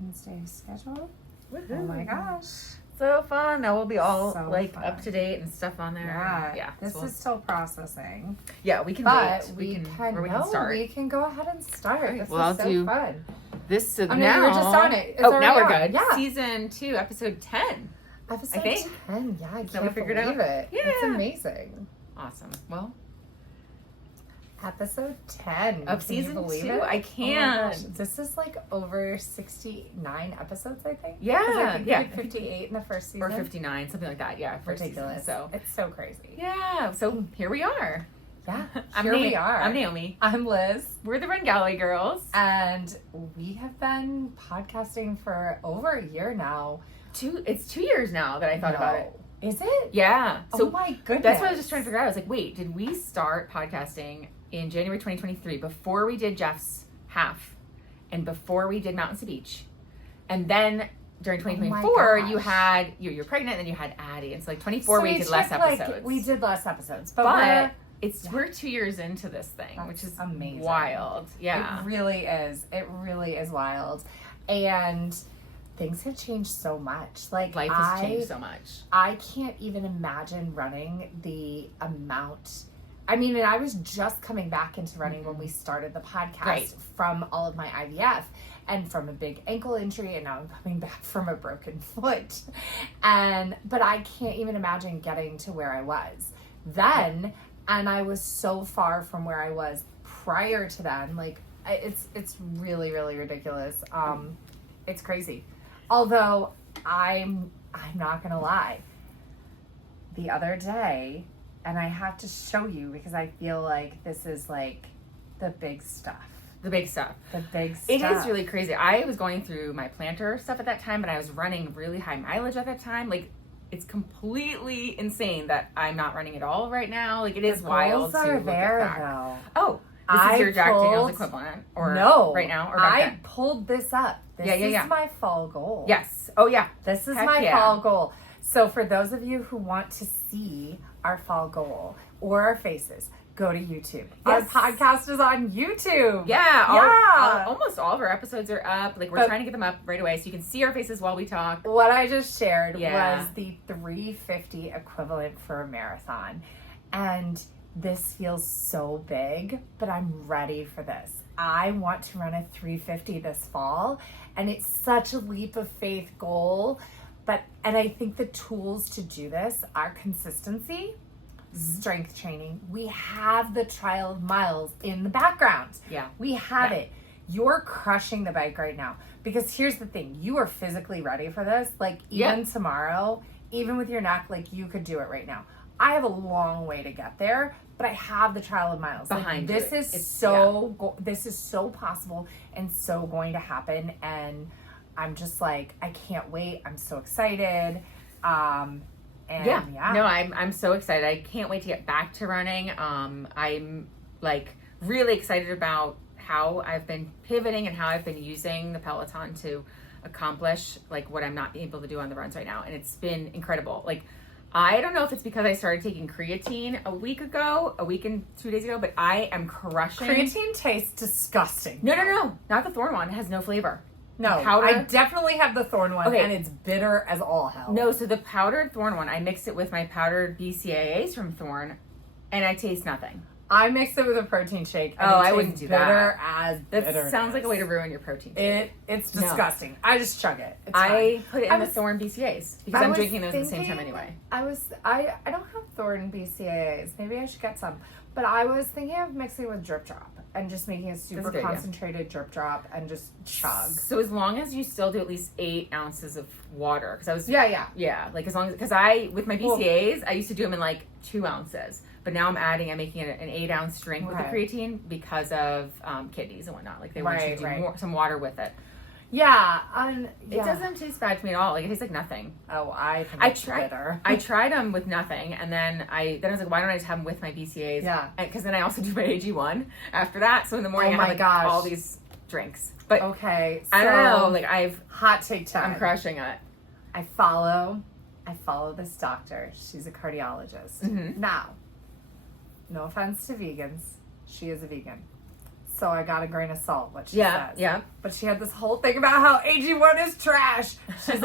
Valentine's Day schedule. Woo-hoo. Oh my gosh. So fun. Now we'll be all So like fun. up to date and stuff on there. Yeah. This is still processing. Yeah, we can But wait. we can start. We can go ahead and start. Right, This well, is so I'll do fun. This so Oh, now no, we're just on it. It's now we're already on. good. Yeah. Season 2, episode 10. Episode I think. 10. Yeah, I Is that can't we figured believe out? it. Yeah. It's amazing. Awesome. Well, Episode 10 of Can you season believe 2, it? I Oh my can't. gosh. This is like over 69 episodes, I think. Yeah, 'Cause I think we yeah. did 58 in the first season. Or 59, something like that. Yeah, first Ridiculous. season. So It's so crazy. yeah, so here we are. Yeah, Here we are. I'm Naomi. I'm Liz. We're the Run Galley girls. And we have been podcasting for over a year now. It's 2 years now that I thought about it. Is it? Yeah. So oh my goodness. that's what I was just trying to figure out. I was like, wait, did we start podcasting in January 2023 before we did Jeff's half and before we did Mountains to Beach? And then during 2024, you're pregnant, and then you had Addie. And so like 24, So we did less episodes. We did less episodes. But we're 2 years into this thing, which is amazing. wild. Yeah. It really is. It really is wild. And things have changed so much. Like Life has changed so much. I can't even imagine running the amount. I mean, and I was just coming back into running when we started the podcast from all of my IVF and from a big ankle injury, and now I'm coming back from a broken foot. But I can't even imagine getting to where I was then, and I was so far from where I was prior to then. Like it's really, really ridiculous. It's crazy. Although I'm not gonna lie. The other day, and I have to show you because I feel like this is like the big stuff. The big stuff. The big stuff. It is really crazy. I was going through my plantar stuff at that time, but I was running really high mileage at that time. Like, it's completely insane that I'm not running at all right now. Like, it is wild to are look there, back. though. Oh, this is your Jack Daniels equivalent? Or no, right now? Or back I then? pulled this up. This is my fall goal. Yes. Oh, yeah. This is Heck my yeah. fall goal. So for those of you who want to see our fall goal or our faces, go to YouTube. Our podcast is on YouTube. Yeah. Almost all of our episodes are up. Like, we're trying to get them up right away so you can see our faces while we talk. What I just shared was the 350 equivalent for a marathon. And this feels so big, but I'm ready for this. I want to run a 350 this fall, and it's such a leap of faith goal. And I think the tools to do this are consistency, strength training. We have the trial of miles in the background. Yeah. We have it. You're crushing the bike right now. Because here's the thing. You are physically ready for this. Like, even tomorrow, even with your neck, like, you could do it right now. I have a long way to get there, but I have the trial of miles. Behind like, this you. is this is so possible and so going to happen. And I'm just like, I can't wait. I'm so excited. No, I'm so excited. I can't wait to get back to running. I'm like really excited about how I've been pivoting and how I've been using the Peloton to accomplish like what I'm not able to do on the runs right now. And it's been incredible. Like, I don't know if it's because I started taking creatine a week and 2 days ago, but I am crushing. Creatine tastes disgusting. No. Not the Thorn one. It has no flavor. No, powder. I definitely have the Thorn one, and it's bitter as all hell. No, so the powdered Thorn one, I mixed it with my powdered BCAAs from Thorn, and I taste nothing. I mixed it with a protein shake. And I wouldn't do that. That sounds like a way to ruin your protein shake. It's disgusting. I just chug it. It's I fine. put it in the Thorn BCAAs because I'm drinking those at the same time anyway. I don't have Thorn BCAAs. Maybe I should get some. But I was thinking of mixing with Drip Drop and just making a super concentrated Drip Drop and just chug. So as long as you still do at least 8 ounces of water, because I was like as long as because with my BCAAs I used to do them in like 2 ounces, but now I'm making it an 8 ounce drink with the creatine because of kidneys and whatnot. Like they want you to do some water with it. Yeah, it doesn't taste bad to me at all. Like it tastes like nothing. Oh, I think bitter. I tried them with nothing, and then I was like, why don't I just have them with my BCAAs? Yeah, because then I also do my AG1 after that. So in the morning, I have all these drinks. But okay, I don't know. Like I've hot take time. I'm crushing it. I follow this doctor. She's a cardiologist. Mm-hmm. Now, no offense to vegans, she is a vegan. so I got a grain of salt, what she says. Yeah. But she had this whole thing about how AG1 is trash. She's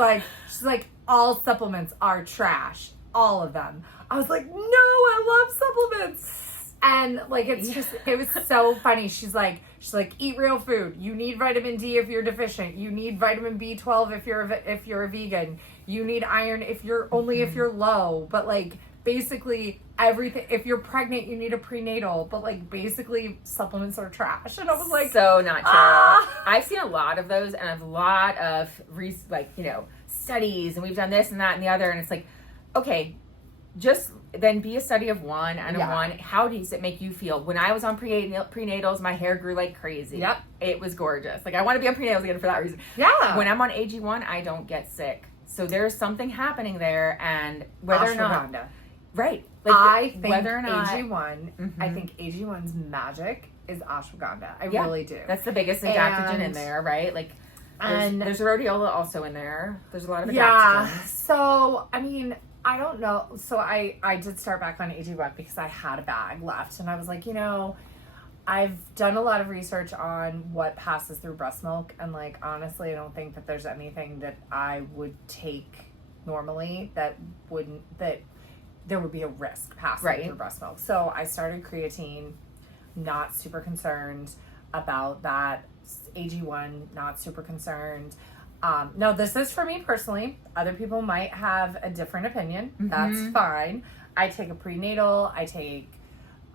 like, all supplements are trash. All of them. I was like, no, I love supplements. And like, it was so funny. She's like, eat real food. You need vitamin D if you're deficient. You need vitamin B12 if you're a vegan. You need iron if you're low. But like, basically everything. If you're pregnant, you need a prenatal. But like, basically supplements are trash. And I was like, so not true. I've seen a lot of those, and a lot of studies, and we've done this and that and the other, and it's like, okay, just then be a study of one and one. How does it make you feel? When I was on prenatals, my hair grew like crazy. Yep. It was gorgeous. Like, I want to be on prenatals again for that reason. Yeah. When I'm on AG1, I don't get sick. So there's something happening there, and whether or not... Right. Like, I think whether or not... AG1, I think AG1's magic is ashwagandha. I really do. That's the biggest adaptogen in there, right? Like, there's rhodiola also in there. There's a lot of adaptogens. Yeah. So, I mean... I don't know. So I did start back on AG1 because I had a bag left. And I was like, I've done a lot of research on what passes through breast milk. And like, honestly, I don't think that there's anything that I would take normally that there would be a risk passing through breast milk. So I started creatine, not super concerned about that. AG1, not super concerned. No, this is for me personally. Other people might have a different opinion. That's fine. I take a prenatal. I take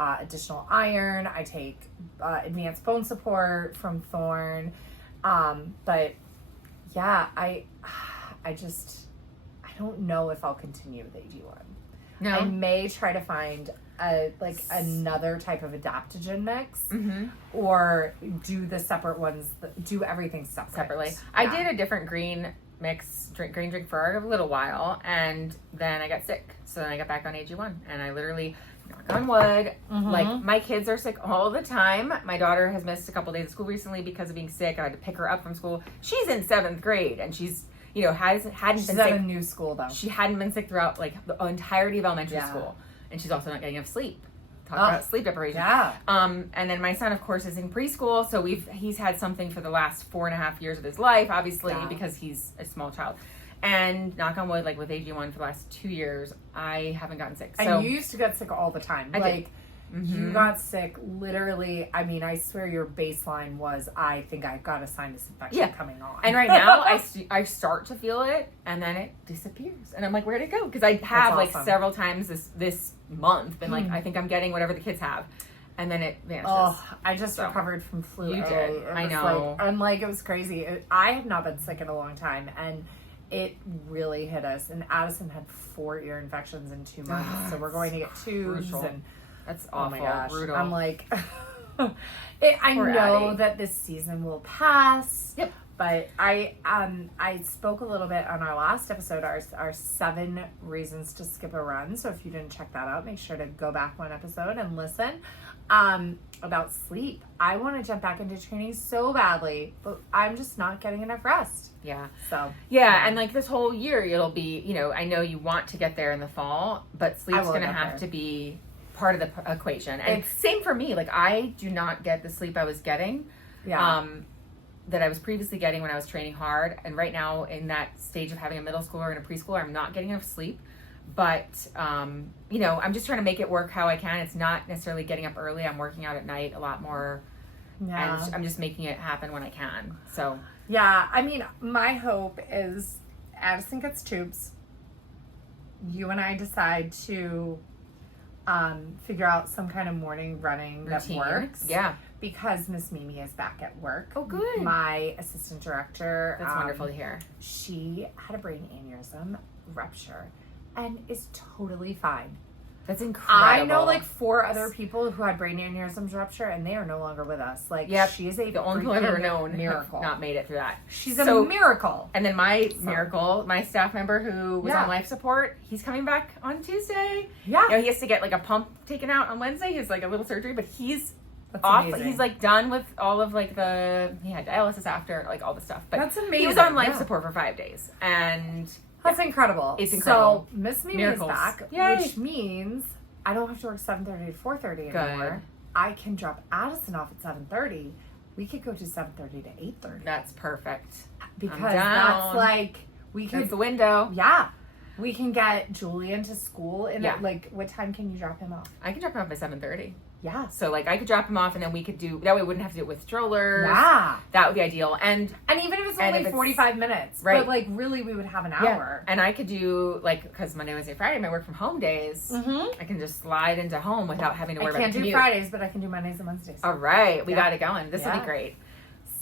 additional iron. I take advanced bone support from Thorne. But yeah, I don't know if I'll continue with AG1. No. I may try to find another type of adaptogen mix, or do the separate ones. Do everything separately. Yeah. I did a different green drink for a little while, and then I got sick. So then I got back on AG1, and I literally, knock on wood, like, my kids are sick all the time. My daughter has missed a couple days of school recently because of being sick. I had to pick her up from school. She's in 7th grade, and she's hadn't been sick. She's at a new school though. She hadn't been sick throughout like the entirety of elementary school. And she's also not getting enough sleep. Talk about sleep deprivation. Yeah. And then my son, of course, is in preschool, so he's had something for the last 4.5 years of his life, obviously, because he's a small child. And knock on wood, like with AG1 for the last 2 years, I haven't gotten sick. So, and you used to get sick all the time. You got sick literally. I mean, I swear your baseline was, I think I've got a sinus infection coming on. And right now, I start to feel it, and then it disappears. And I'm like, where'd it go? Because I have like several times this month been like, I think I'm getting whatever the kids have. And then it vanishes. Oh, I just recovered from flu. You did. I know. It was crazy. I have not been sick in a long time, and it really hit us. And Addison had 4 ear infections in 2 months, so we're going to get tubes. And that's awful. Oh my gosh. Brutal. I'm like, I know that this season will pass. Yep. But I spoke a little bit on our last episode, our 7 reasons to skip a run. So if you didn't check that out, make sure to go back one episode and listen. About sleep. I want to jump back into training so badly, but I'm just not getting enough rest. Yeah. So. Yeah, and like this whole year, it'll be, I know you want to get there in the fall, but sleep's going to have to be part of the equation. And same for me. Like, I do not get the sleep I was getting. Yeah. That I was previously getting when I was training hard. And right now, in that stage of having a middle schooler and a preschooler, I'm not getting enough sleep. But, I'm just trying to make it work how I can. It's not necessarily getting up early. I'm working out at night a lot more. Yeah. And I'm just making it happen when I can. So. Yeah. I mean, my hope is Addison gets tubes. You and I decide to figure out some kind of morning running routine that works. Yeah. Because Miss Mimi is back at work. Oh, good. My assistant director. That's wonderful to hear. She had a brain aneurysm rupture and is totally fine. That's incredible. I know like 4 other people who had brain aneurysms rupture, and they are no longer with us. Like, she is the only people I've ever known miracle. Not made it through that. She's a miracle. And then my staff member who was on life support, he's coming back on Tuesday. Yeah. He has to get like a pump taken out on Wednesday. He has like a little surgery, but he's That's off. Amazing. He's like done with all of like he had dialysis after, like all the stuff. But that's amazing. He was on life support for 5 days, and that's incredible. It's incredible. So Miss Mimi is back, Yay. which means I don't have to work 7:30 to 4:30 anymore. I can drop Addison off at 7:30. We could go to 7:30 to 8:30. That's perfect. Because I'm that's down. like, we could. That's the window. Yeah. We can get Julian to school. Yeah. Like, what time can you drop him off? I can drop him off by 7:30. Yeah. So, like, I could drop him off, and then we could do, that way we wouldn't have to do it with strollers. Yeah. That would be ideal. And even if it's and only if it's- 45 minutes. Right. But, like, really, we would have an hour. And I could do, like, because Monday, Wednesday, Friday, my work from home days, I can just slide into home without having to worry about I can't the do commute. Fridays, but I can do Mondays and Wednesdays. All right. We Yeah. got it going. This will Yeah. be great.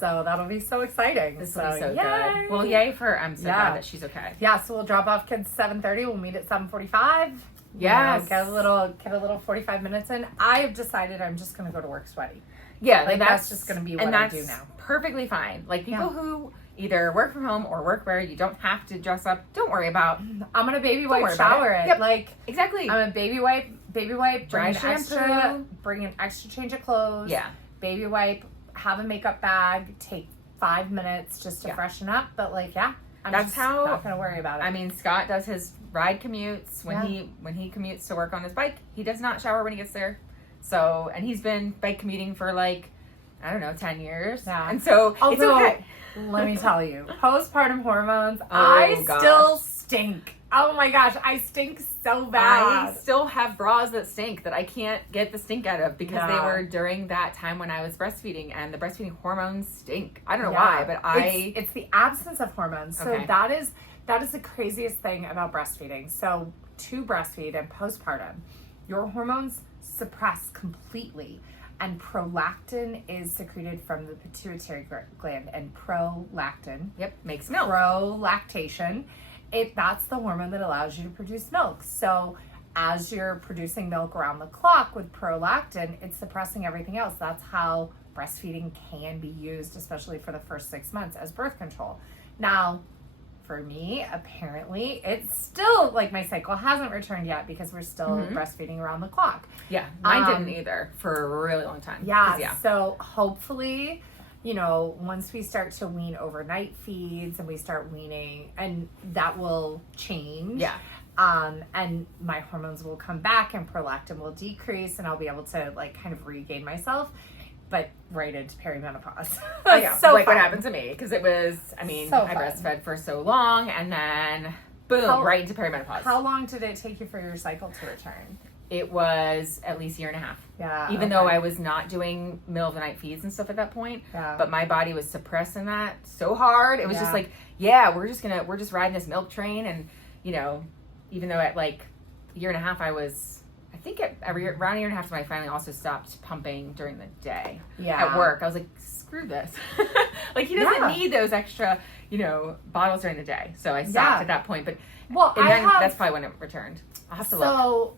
So that'll be so exciting. This will be so yay. good. Well, yay for, I'm so Yeah. glad that she's okay. Yeah, so we'll drop off kids 7:30. We'll meet at 7:45. Yes. Get a little 45 minutes in. I have decided I'm just going to go to work sweaty. Yeah, Like, that's just gonna be what and I that's do now. perfectly fine. Like people Yeah. who either work from home or work where you don't have to dress up, don't worry about. I'm going to baby Don't wipe worry about shower it. it. Yep. Like, Exactly. I'm a baby wipe, bring Dry an shampoo. bring an extra change of clothes. Yeah. Baby wipe, have a makeup bag, take 5 minutes just to Yeah. freshen up. But like, yeah, I'm That's just how- not going to worry about it. I mean, Scott does his ride commutes when Yeah. he commutes to work on his bike. He does not shower when he gets there. So, and he's been bike commuting for like, I don't know, 10 years. Yeah. And so it's Although, okay. let me tell you, postpartum hormones, Oh, I gosh. still stink. Oh my gosh, I stink so I bad. still have bras that stink that I can't get the stink out of because they Yeah. were during that time when I was breastfeeding, and the breastfeeding hormones stink. I don't know Yeah. why, but it's the absence of hormones. So Okay. that is the craziest thing about breastfeeding. So to breastfeed and postpartum, your hormones suppress completely. And prolactin is secreted from the pituitary gland, and prolactin, makes milk. prolactation, that's the hormone that allows you to produce milk. So as you're producing milk around the clock with prolactin, it's suppressing everything else. That's how breastfeeding can be used, especially for the first 6 months, as birth control. Now, for me, apparently, it's still, like, my cycle hasn't returned yet because we're still breastfeeding around the clock. Yeah, mine didn't either for a really long time. Yeah, so hopefully, once we start to wean overnight feeds and we start weaning, and that will change. Yeah. And my hormones will come back and prolactin will decrease and I'll be able to, like, kind of regain myself, but right into perimenopause. So like fun. what happened to me, because it was, I mean, So I fun. breastfed for so long and then boom, right into perimenopause. How long did it take you for your cycle to return? It was at least a year and a half. Yeah. Even though I was not doing middle of the night feeds and stuff at that point, Yeah. but my body was suppressing that so hard. It was just like, we're just riding this milk train. And, even though at like a year and a half, I think around a year and a half, when I finally also stopped pumping during the day at work. I was like, screw this. Like, he doesn't need those extra, bottles during the day. So I stopped at that point. But that's probably when it returned. I'll have to look.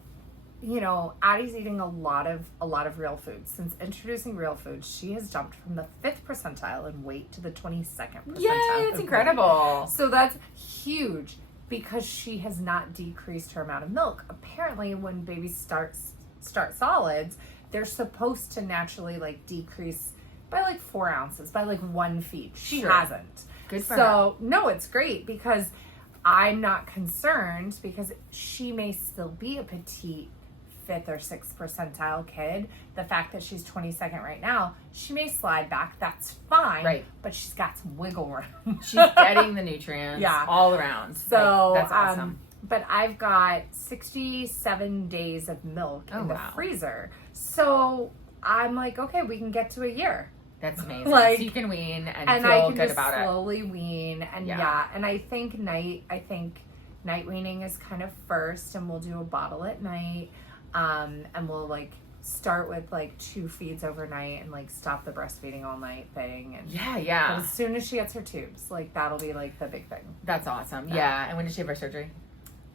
Addie's eating a lot of real food. Since introducing real food, she has jumped from the 5th percentile in weight to the 22nd percentile. Yay, it's incredible. So that's huge because she has not decreased her amount of milk. Apparently, when babies start solids, they're supposed to naturally, like, decrease by like 4 ounces, by like 1 feed. She hasn't. Good for her. So no, it's great because I'm not concerned because she may still be a petite 5th or 6th percentile kid. The fact that she's 22nd right now, she may slide back. That's fine. Right. But she's got some wiggle room. She's getting the nutrients all around. So that's awesome. But I've got 67 days of milk in the wow. freezer. So I'm like, okay, we can get to a year. That's amazing. Like, so you can wean and I feel can good just about it. slowly wean, and and I think night weaning is kind of first, and we'll do a bottle at night, and we'll like start with like 2 feeds overnight and like stop the breastfeeding all night thing. And Yeah. but as soon as she gets her tubes, like that'll be like the big thing. That's awesome. Yeah. And when did she have her surgery?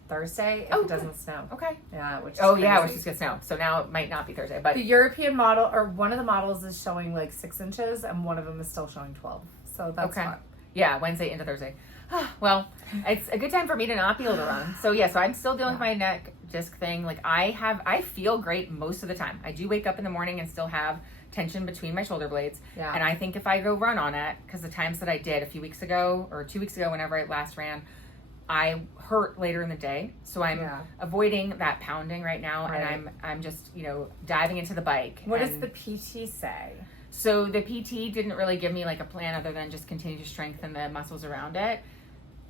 Thursday, if it doesn't snow. Okay. Yeah, which is which crazy. is gonna snow. So now it might not be Thursday, but The European model, or one of the models, is showing like 6 inches, and one of them is still showing 12. So that's fun. Yeah, Wednesday into Thursday. Well, it's a good time for me to not be able to run. So so I'm still dealing with my neck disc thing. Like I feel great most of the time. I do wake up in the morning and still have tension between my shoulder blades. Yeah. And I think if I go run on it, because the times that I did a few weeks ago or 2 weeks ago, whenever I last ran, I hurt later in the day. So I'm avoiding that pounding right now. Right. And I'm just, diving into the bike. What does the PT say? So the PT didn't really give me like a plan other than just continue to strengthen the muscles around it.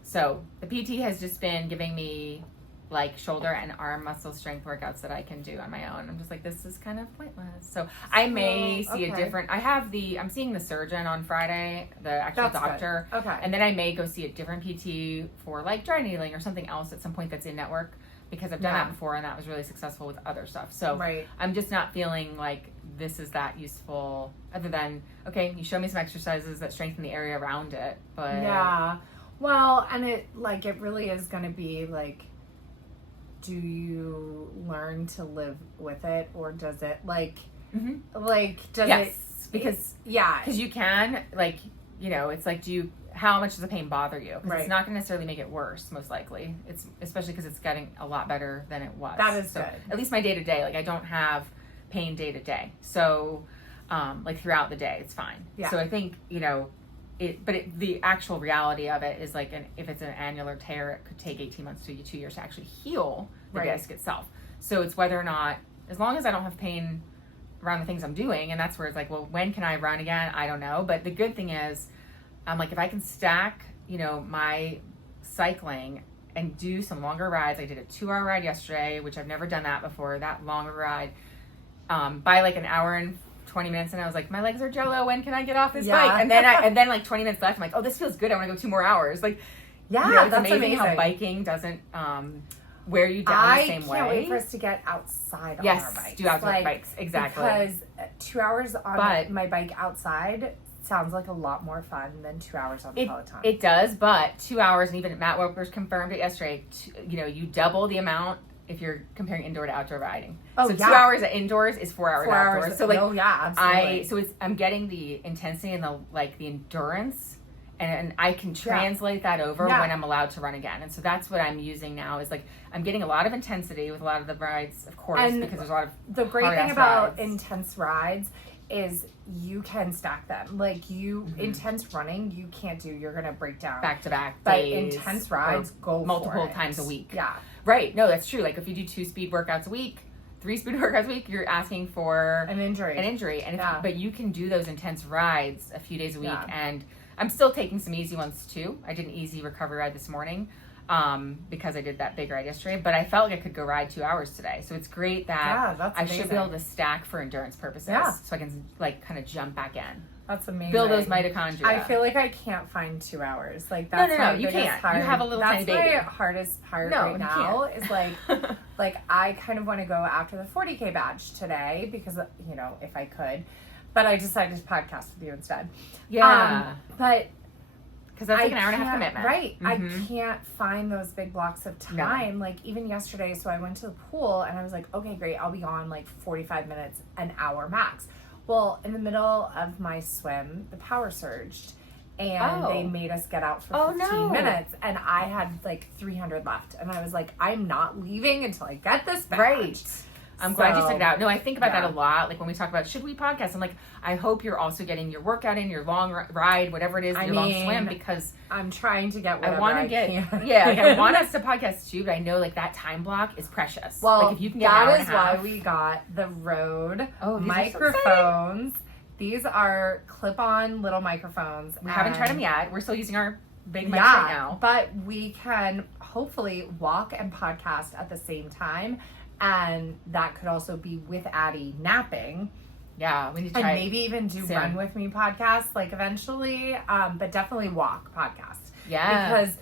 So the PT has just been giving me like shoulder and arm muscle strength workouts that I can do on my own. I'm just like, this is kind of pointless. So I may see a different, I'm seeing the surgeon on Friday, the actual doctor. Good. Okay. And then I may go see a different PT for like dry needling or something else at some point that's in network, because I've done that before and that was really successful with other stuff. So I'm just not feeling like this is that useful, other than, okay, you show me some exercises that strengthen the area around it. But yeah. Well, and it really is going to be like, do you learn to live with it, or does it because you can it's like, how much does the pain bother you? Because it's not going to necessarily make it worse, most likely. It's especially because it's getting a lot better than it was. That is good. At least my day to day, I don't have pain day to day. So throughout the day, it's fine. Yeah. So I think the actual reality of it is if it's an annular tear, it could take 18 months to 2 years to actually heal the disc itself. So it's whether or not, as long as I don't have pain around the things I'm doing, and that's where it's like, well, when can I run again? I don't know. But the good thing is, if I can stack, my cycling and do some longer rides. I did a 2-hour ride yesterday, which I've never done that before, that long ride, by an hour and 20 minutes, and I was like, my legs are jello, when can I get off this bike? And then 20 minutes left, I'm like, oh, this feels good, I want to go 2 more hours. It's that's amazing how biking doesn't wear you down the same way. I can't wait for us to get outside on our bikes. Do outdoor bikes, exactly. Because 2 hours on my bike outside sounds like a lot more fun than 2 hours on the Peloton. It does, but 2 hours, and even Matt Wokers confirmed it yesterday, you double the amount if you're comparing indoor to outdoor riding. So 2 hours at indoors is 4 hours outdoors. So absolutely. I'm getting the intensity and the endurance, and I can translate that over when I'm allowed to run again. And so that's what I'm using now, is I'm getting a lot of intensity with a lot of the rides, of course, because there's a lot of the great thing about intense rides is you can stack them. Intense running, you can't do. You're going to break down. Back to back But days, intense rides, go multiple times a week. Yeah. Right. No, that's true. If you do 2 speed workouts a week, 3 speed workouts a week, you're asking for an injury. And but you can do those intense rides a few days a week. And I'm still taking some easy ones too. I did an easy recovery ride this morning, because I did that big ride yesterday, but I felt like I could go ride 2 hours today. So it's great that I should be able to stack for endurance purposes. So I can kind of jump back in. That's amazing. Build those mitochondria. I feel like I can't find 2 hours. That's no, you can't. You have a little tiny baby. That's my hardest part right now. Is I kind of want to go after the 40K badge today, because if I could, but I decided to podcast with you instead. Yeah. But because that's an hour and a half commitment. Right. I can't find those big blocks of time. No. Even yesterday, so I went to the pool and I was like, okay, great. I'll be on 45 minutes, an hour max. Well, in the middle of my swim, the power surged and they made us get out for 15 minutes, and I had 300 left, and I was like, I'm not leaving until I get this back. Right. I'm glad you took it out. No, I think about that a lot. When we talk about, should we podcast? I'm like, I hope you're also getting your workout in, your long ride, whatever it is, your long swim, because I'm trying to get whatever I can. I want us to podcast too, but I know that time block is precious. Well, if you can get an hour and a half. That is why we got the Rode microphones. These are clip-on little microphones. We haven't tried them yet. We're still using our big mics right now. But we can hopefully walk and podcast at the same time. And that could also be with Addie napping. Yeah, we need to try. And maybe even do soon. Run With Me podcast, eventually. But definitely walk podcast. Yeah. Because,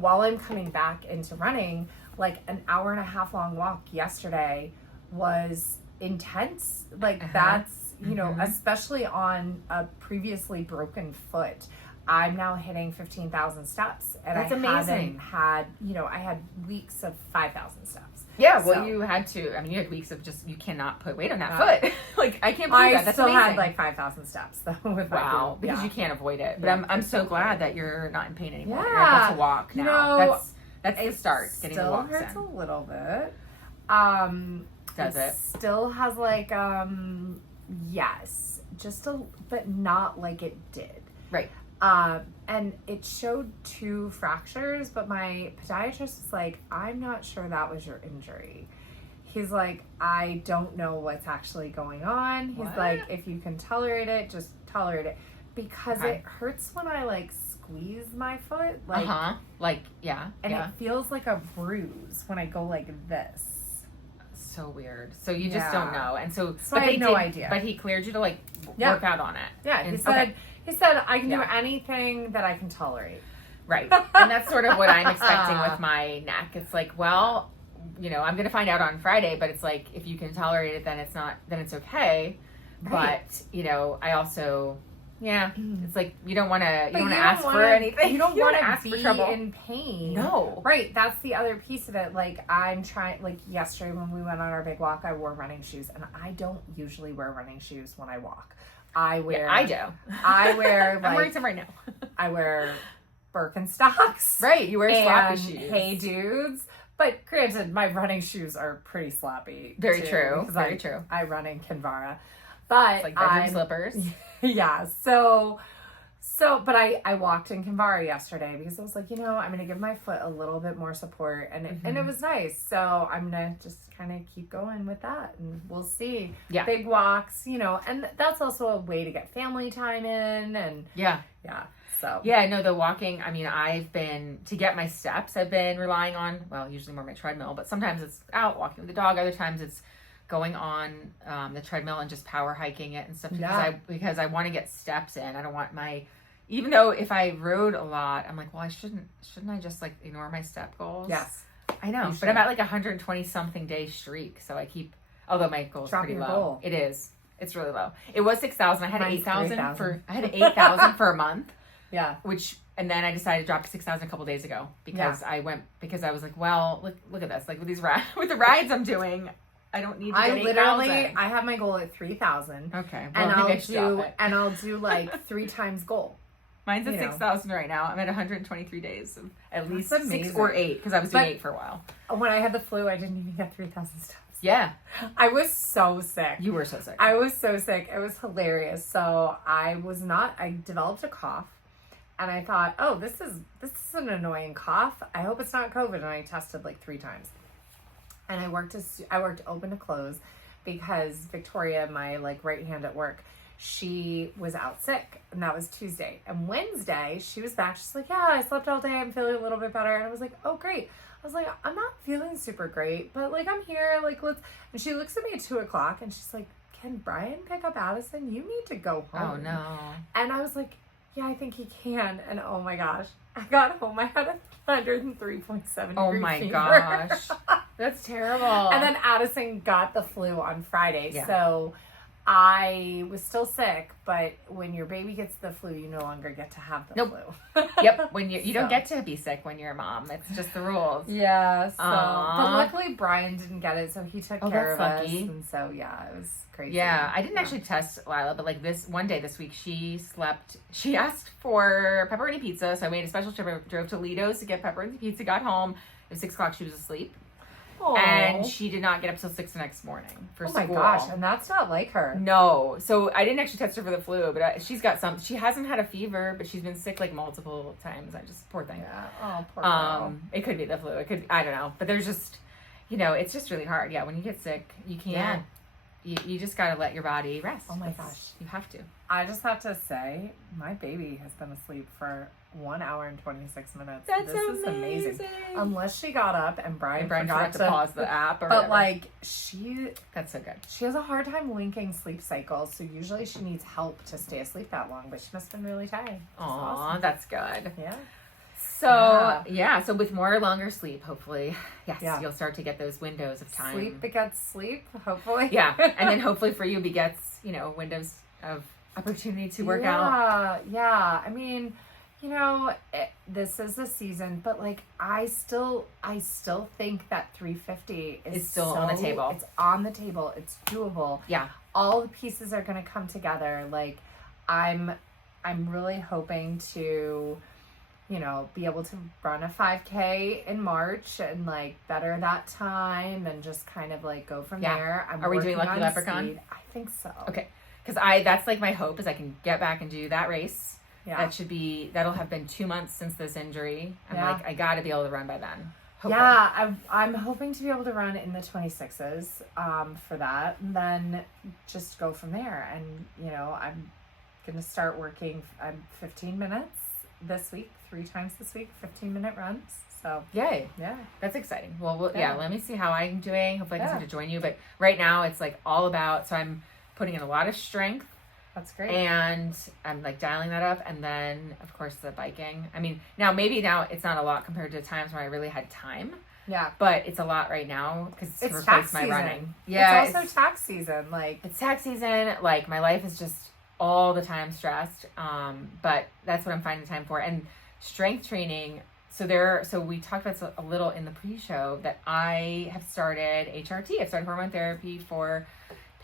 while I'm coming back into running, an hour and a half long walk yesterday was intense. That's, especially on a previously broken foot. I'm now hitting 15,000 steps. And that's amazing. I had weeks of 5,000 steps. Yeah, well, you had to. You had weeks of just, you cannot put weight on that foot. I can't believe that. That's still amazing. Had 5,000 steps though. Wow, because you can't avoid it. But I'm so glad that you're not in pain anymore. Yeah, you're able to walk now. That's the start. Getting the walks in. Still hurts a little bit. Does it? Still has yes, but not like it did. Right. And it showed 2 fractures, but my podiatrist was like, I'm not sure that was your injury. He's like, I don't know what's actually going on. He's like, if you can tolerate it, just tolerate it. Because it hurts when I like squeeze my foot. Like, and it feels like a bruise when I go like this. So weird. So you just don't know. And so I had no idea. But he cleared you to like work out on it. Yeah, he said I can do anything that I can tolerate. Right. And that's sort of what I'm expecting with my neck. It's like, well, you know, I'm going to find out on Friday, but it's like, if you can tolerate it, then it's okay. Right. But, you know, I also, it's like, you don't want to ask for anything. You don't want to be in pain. No. Right. That's the other piece of it. Like, I'm trying, like yesterday when we went on our big walk, I wore running shoes, and I don't usually wear running shoes when I walk. I wear, I'm wearing some right now. I wear Birkenstocks. Right. You wear sloppy shoes. Hey Dudes. But granted, my running shoes are pretty sloppy. Very true. Very true. I run in Kinvara. But it's like bedroom slippers. Yeah. So, but I walked in Kinvara yesterday because I was like, you know, I'm going to give my foot a little bit more support. And it was nice. So I'm going to just kind of keep going with that. And we'll see. Yeah. Big walks, you know, and that's also a way to get family time in. And yeah. So. Yeah, no, the walking, I mean, to get my steps, I've been relying on, well, usually more my treadmill, but sometimes it's out walking with the dog. Other times it's going on the treadmill and just power hiking it and stuff because I want to get steps in. I don't want even though if I rode a lot, I'm like, well, shouldn't I just like ignore my step goals? Yes. I know, but I'm at like 120 something day streak. So I keep, although my goal is pretty low. Goal. It is. It's really low. It was 6,000. I had 8,000 8,000 for a month. Yeah. And then I decided to drop to 6,000 a couple days ago because I was like, well, look at this. Like with with the rides I'm doing, I don't need to get 8,000. I have my goal at 3,000. Okay. Well, and I'll do like 3 times goal. Mine's at 6,000 right now. I'm at 123 days of at least 6 or 8 because I was doing 8 for a while. When I had the flu, I didn't even get 3,000 steps. Yeah. I was so sick. You were so sick. I was so sick. It was hilarious. So I developed a cough. And I thought, oh, this is an annoying cough. I hope it's not COVID. And I tested like 3 times. And I worked open to close because Victoria, my like right hand at work, she was out sick. And that was Tuesday. And Wednesday, she was back. She's like, yeah, I slept all day. I'm feeling a little bit better. And I was like, oh, great. I was like, I'm not feeling super great, but like I'm here. Like And she looks at me at 2:00 and she's like, can Brian pick up Addison? You need to go home. Oh no. And I was like, yeah, I think he can. And oh my gosh, I got home. I had a 103.7 Oh my gosh. That's terrible. And then Addison got the flu on Friday. Yeah. So I was still sick, but when your baby gets the flu, you no longer get to have the flu. Yep. When you don't get to be sick when you're a mom. It's just the rules. Yeah. So, but luckily Brian didn't get it, so he took care of us. And so yeah, it was crazy. Yeah, I didn't actually test Lila, but like one day this week, she asked for pepperoni pizza, so I made a special trip. I drove to Lido's to get pepperoni pizza, got home. It was 6:00, she was asleep. Aww. And she did not get up till 6 the next morning for school. Oh my gosh, and that's not like her. No, so I didn't actually test her for the flu, but she hasn't had a fever, but she's been sick like multiple times. Poor thing. Yeah. Oh, poor girl. It could be the flu. I don't know, but there's just, it's just really hard. Yeah, when you get sick, you can't. Yeah. You just gotta let your body rest. Oh my gosh. You have to. I just have to say, my baby has been asleep for 1 hour and 26 minutes. This is amazing. Unless she got up and Brian forgot to pause the app or but whatever. That's so good. She has a hard time linking sleep cycles, so usually she needs help to stay asleep that long, but she must have been really tired. Aw, awesome. That's good. Yeah. So with more longer sleep, hopefully, you'll start to get those windows of time. Sleep begets sleep, hopefully. Yeah, and then hopefully for you begets, windows of opportunity to work out. Yeah, I mean, this is the season, but like I still think that 350 is still on the table. It's on the table. It's doable. Yeah. All the pieces are going to come together. Like I'm really hoping to be able to run a 5K in March and like better that time and just kind of like go from there. Are we doing Lucky Leprechaun? I think so. Okay. Because that's like my hope is I can get back and do that race That'll have been 2 months since this injury. I'm like, I got to be able to run by then. Hopefully. Yeah, I'm hoping to be able to run in the 26s for that, and then just go from there. And, you know, I'm going to start working 15 minutes this week, 3 times this week, 15-minute runs. So, yay. Yeah. That's exciting. Well, let me see how I'm doing. Hopefully I can start to join you. But right now it's like all about, so I'm putting in a lot of strength. That's great. And I'm like dialing that up. And then, of course, the biking. I mean, now it's not a lot compared to times when I really had time. Yeah. But it's a lot right now because it's to replace my running. Yeah. It's also tax season. It's tax season. Like, my life is just all the time stressed. But that's what I'm finding time for. And strength training. So we talked about this a little in the pre-show that I have started HRT. I've started hormone therapy for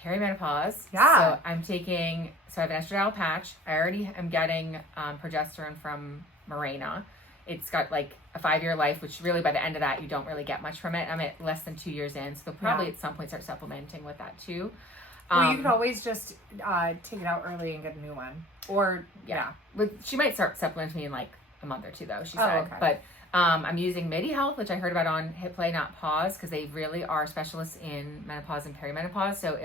perimenopause. Yeah. So I have an estradiol patch. I already am getting progesterone from Mirena. It's got like a 5-year life, which really by the end of that, you don't really get much from it. I'm at less than 2 years in. So they'll probably at some point start supplementing with that too. Well, you could always just take it out early and get a new one. Or, But she might start supplementing me in like a month or two though, she said. Okay. But I'm using MIDI Health, which I heard about on Hit Play Not Pause, because they really are specialists in menopause and perimenopause. So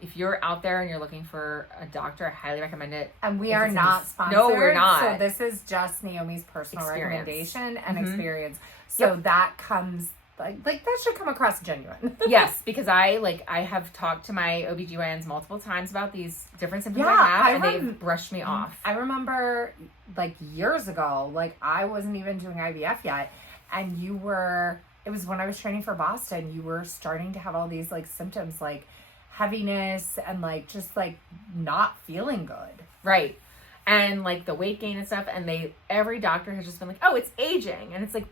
if you're out there and you're looking for a doctor, I highly recommend it. And we are not sponsored. No, we're not. So this is just Naomi's personal recommendation and experience. So Yep. that comes like that should come across genuine. Yes, because I have talked to my OBGYNs multiple times about these different symptoms I have, and they've brushed me off. I remember like years ago, like I wasn't even doing IVF yet, and it was when I was training for Boston, you were starting to have all these like symptoms like heaviness and like just like not feeling good. Right. And like the weight gain and stuff, and every doctor has just been like, oh, it's aging. And it's like,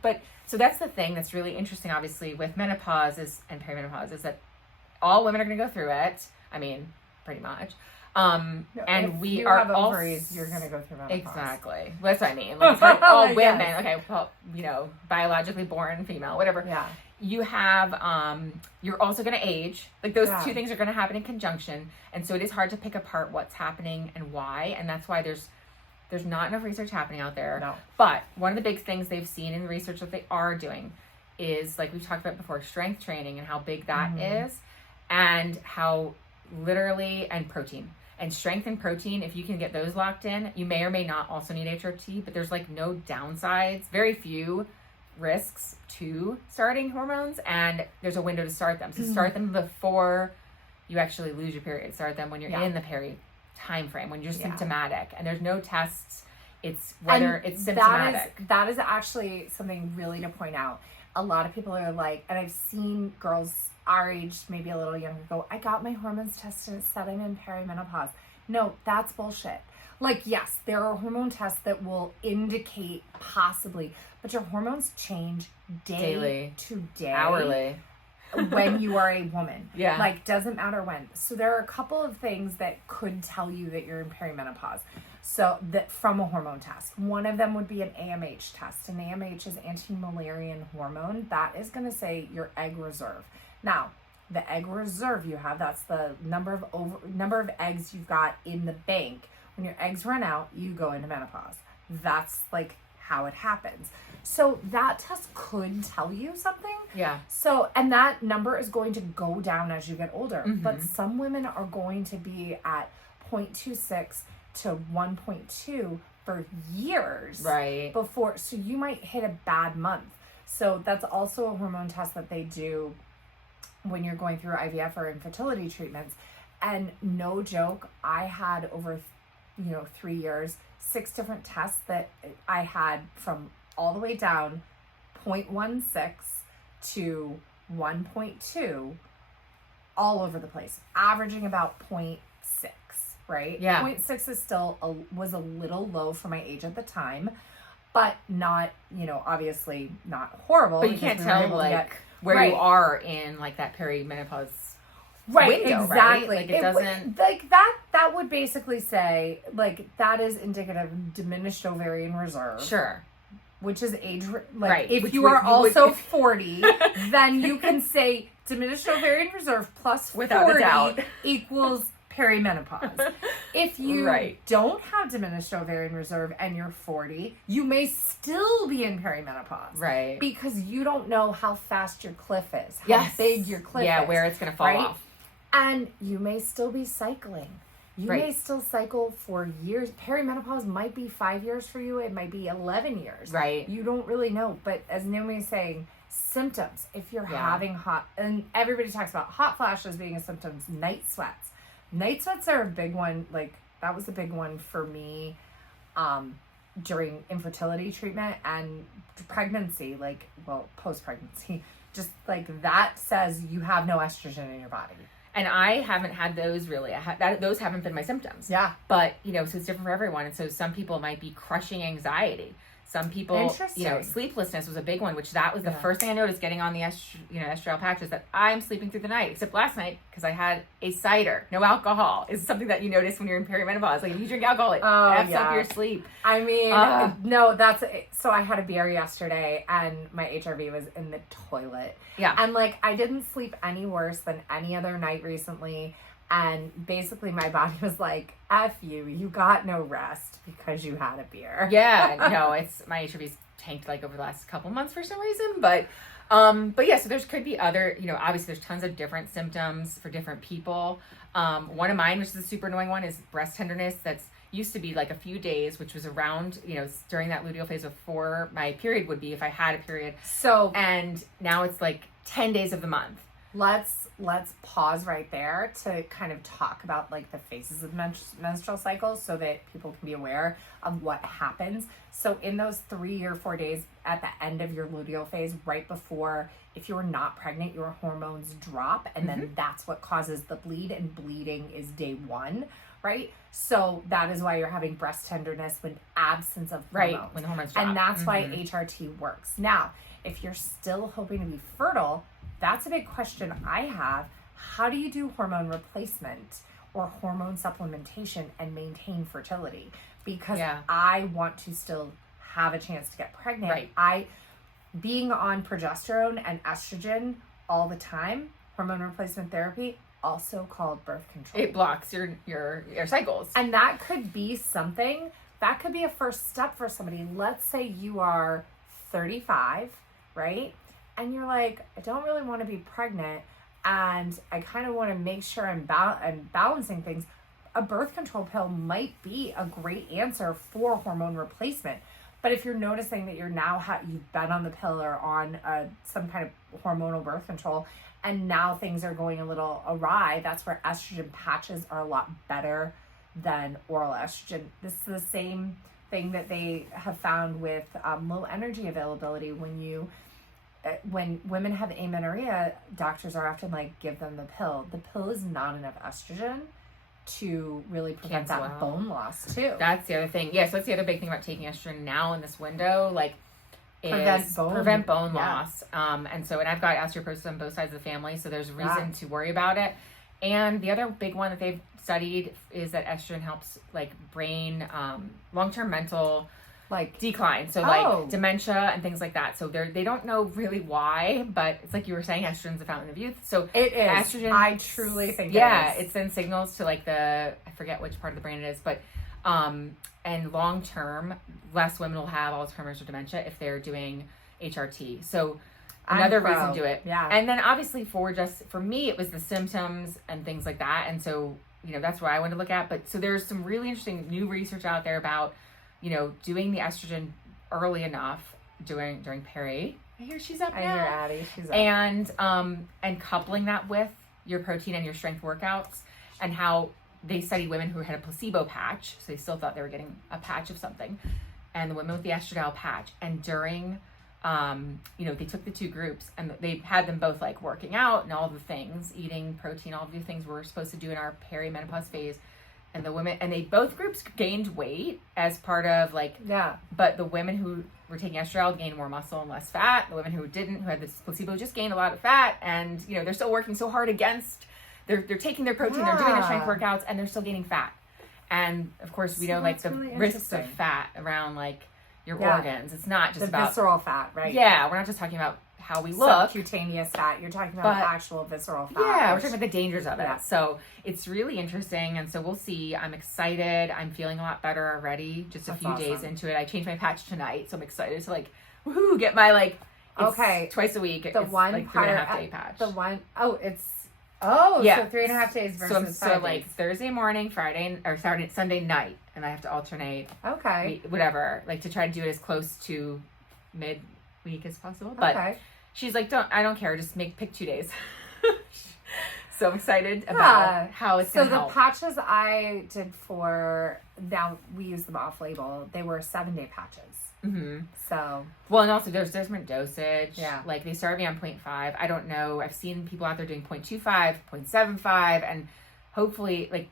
so that's the thing that's really interesting, obviously, with menopause and perimenopause, is that all women are going to go through it. I mean, pretty much. And if we you are have all ovaries, you're going to go through menopause. Exactly. Well, that's what I mean. Like, it's not all women. Yes. Okay. Well, biologically born female, whatever. Yeah. You have, you're also going to age. Like those two things are going to happen in conjunction. And so it is hard to pick apart what's happening and why. And that's why there's not enough research happening out there. No. But one of the big things they've seen in the research that they are doing is, like we've talked about before, strength training and how big that is, and how literally, and protein. And strength and protein, if you can get those locked in, you may or may not also need HRT, but there's like no downsides, very few risks to starting hormones, and there's a window to start them. So start them before you actually lose your period. Start them when you're in the peri time frame, when you're symptomatic, and there's no tests. It's whether it's symptomatic. That is actually something really to point out. A lot of people are like, and I've seen girls our age, maybe a little younger, go, I got my hormones tested and it said I'm in perimenopause. No, that's bullshit. Like, yes, there are hormone tests that will indicate possibly, but your hormones change daily to day. Hourly. When you are a woman. Yeah. Like, doesn't matter when. So there are a couple of things that could tell you that you're in perimenopause. So that from a hormone test. One of them would be an AMH test. An AMH is anti-Mullerian hormone. That is going to say your egg reserve. Now, the egg reserve you have, that's the number of eggs you've got in the bank. When your eggs run out, you go into menopause. That's like how it happens. So that test could tell you something. Yeah. So, and that number is going to go down as you get older. But some women are going to be at 0.26 to 1.2 for years. Right. Before, so you might hit a bad month. So that's also a hormone test that they do when you're going through IVF or infertility treatments. And no joke, I had over 3 years, 6 different tests that I had from all the way down 0.16 to 1.2 all over the place, averaging about 0.6, right? Yeah. 0.6 is still was a little low for my age at the time, but not, obviously not horrible. But you can't tell where you are in like that perimenopause window, exactly. Right? Like it doesn't like that would basically say like that is indicative of diminished ovarian reserve. Sure. Which is age, right. If which you are also 40, then you can say diminished ovarian reserve plus without 40 a doubt equals perimenopause. If you don't have diminished ovarian reserve and you're 40, you may still be in perimenopause. Right. Because you don't know how fast your cliff is, how big your cliff is. Yeah, where it's going to fall off. And you may still be cycling. You may still cycle for years. Perimenopause might be 5 years for you. It might be 11 years. Right. You don't really know. But as Naomi is saying, symptoms. If you're having and everybody talks about hot flashes being a symptom, night sweats. Night sweats are a big one. Like, that was a big one for me during infertility treatment and pregnancy, post-pregnancy. Just like that says you have no estrogen in your body. And I haven't had those really. Those haven't been my symptoms. Yeah. But, so it's different for everyone. And so some people might be crushing anxiety. Some people, sleeplessness was a big one, which that was the first thing I noticed getting on the estriol patches, that I'm sleeping through the night, except last night, because I had a cider. No alcohol is something that you notice when you're in perimenopause. Like, if you drink alcohol, it F's up your sleep. I mean, so I had a beer yesterday, and my HRV was in the toilet. Yeah. And, I didn't sleep any worse than any other night recently. And basically my body was like, F you got no rest because you had a beer. Yeah, no, my HRV's tanked over the last couple months for some reason. But yeah, so there's could be other, obviously there's tons of different symptoms for different people. One of mine, which is a super annoying one, is breast tenderness. That's used to be a few days, which was around, during that luteal phase before my period would be, if I had a period. And now it's 10 days of the month. Let's pause right there to kind of talk about the phases of menstrual cycles so that people can be aware of what happens. So in those 3 or 4 days at the end of your luteal phase, right before, if you were not pregnant, your hormones drop, and then that's what causes the bleed, and bleeding is day one, right? So that is why you're having breast tenderness when absence of hormones. Right, when the hormones drop. And that's why HRT works. Now, if you're still hoping to be fertile, that's a big question I have. How do you do hormone replacement or hormone supplementation and maintain fertility? Because I want to still have a chance to get pregnant. Right. Being on progesterone and estrogen all the time, hormone replacement therapy, also called birth control. It blocks your cycles. And that could be something, that could be a first step for somebody. Let's say you are 35, right? And you're like, I don't really want to be pregnant, and I kind of want to make sure I'm balancing things. A birth control pill might be a great answer for hormone replacement. But if you're noticing that you're now you've been on the pill or on some kind of hormonal birth control, and now things are going a little awry, that's where estrogen patches are a lot better than oral estrogen. This is the same thing that they have found with low energy availability. When women have amenorrhea, doctors are often give them the pill. The pill is not enough estrogen to really prevent that bone loss too. That's the other thing. Yeah, so that's the other big thing about taking estrogen now in this window, prevent bone loss. And I've got osteoporosis on both sides of the family, so there's reason to worry about it. And the other big one that they've studied is that estrogen helps brain, long-term mental decline, so dementia and things like that. So they don't know really why, but it's like you were saying, estrogen's the fountain of youth. So it is. Estrogen, I truly think it sends signals to I forget which part of the brain it is, but and long term, less women will have Alzheimer's or dementia if they're doing HRT. So another reason to do it. Yeah. And then obviously for me, it was the symptoms and things like that, and so that's what I wanted to look at. But so there's some really interesting new research out there about doing the estrogen early enough during peri. I hear she's up now. I hear Addie. She's up. And coupling that with your protein and your strength workouts, and how they studied women who had a placebo patch, so they still thought they were getting a patch of something, and the women with the estradiol patch. And during, they took the two groups, and they had them both working out and all the things, eating protein, all the things we're supposed to do in our perimenopause phase. And the women, and both groups gained weight as part of but the women who were taking estradiol gained more muscle and less fat. The women who didn't, who had this placebo, just gained a lot of fat. And they're still working so hard against. They're taking their protein, they're doing their strength workouts, and they're still gaining fat. And of course, we know the really risks of fat around your organs. It's not just about visceral fat, right? Yeah, we're not just talking about how we look. Subcutaneous fat. You're talking about But- actual visceral fat. Yeah, we're which- talking about the dangers of it. Yeah. So it's really interesting. And so we'll see. I'm excited. I'm feeling a lot better already. Just a That's few days awesome. into it. I changed my patch tonight. So I'm excited to like, woohoo, get my like, it's Okay. twice a week. The it's one like part, 3.5 day patch. The one, so Yeah. 3.5 days versus 5 days. like Thursday morning, Friday, or Saturday, Sunday night. And I have to alternate, Okay. whatever, like to try to do it as close to mid-week as possible. But Okay. she's like, I don't care. Just pick 2 days. So I'm excited about how it's So going to help. the patches I did now we use them off label. They were 7-day patches. Mm-hmm. So Well, and also there's different dosage. Yeah. Like they started me on 0.5. I don't know. I've seen people out there doing 0.25, 0.75, and hopefully like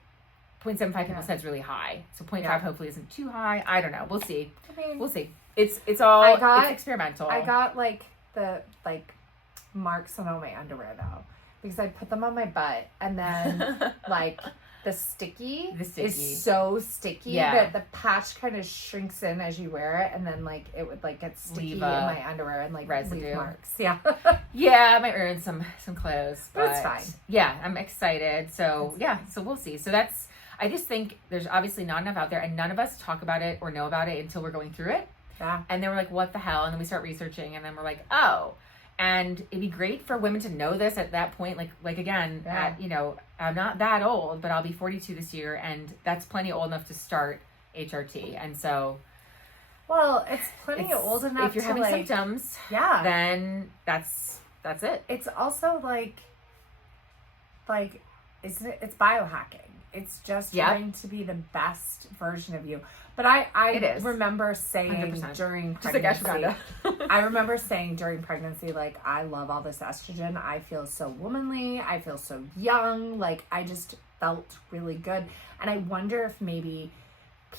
0.75 people said it's really high. So 0.5 hopefully isn't too high. I don't know. We'll see. I mean, We'll see. It's all it's experimental. I got like the marks on all my underwear though, because I put them on my butt, and then like the sticky is so sticky that the patch kind of shrinks in as you wear it, and then like it would like get sticky in my underwear and like residue. leave marks. Yeah. Yeah, I might ruin some clothes, but it's fine. Yeah, I'm excited. So so we'll see. So I just think there's obviously not enough out there, and none of us talk about it or know about it until we're going through it. Yeah. And then we're like, what the hell? And then we start researching, and then we're like, oh. And it'd be great for women to know this at that point. Like again, I'm not that old, but I'll be 42 this year, and that's plenty old enough to start HRT. And so, well, it's plenty old enough. If you're having symptoms, then that's it. It's also like it's biohacking. It's just trying to be the best version of you. But I remember saying 100%. during just like pregnancy, I remember saying during pregnancy, like, I love all this estrogen. I feel so womanly. I feel so young. Like, I just felt really good. And I wonder if maybe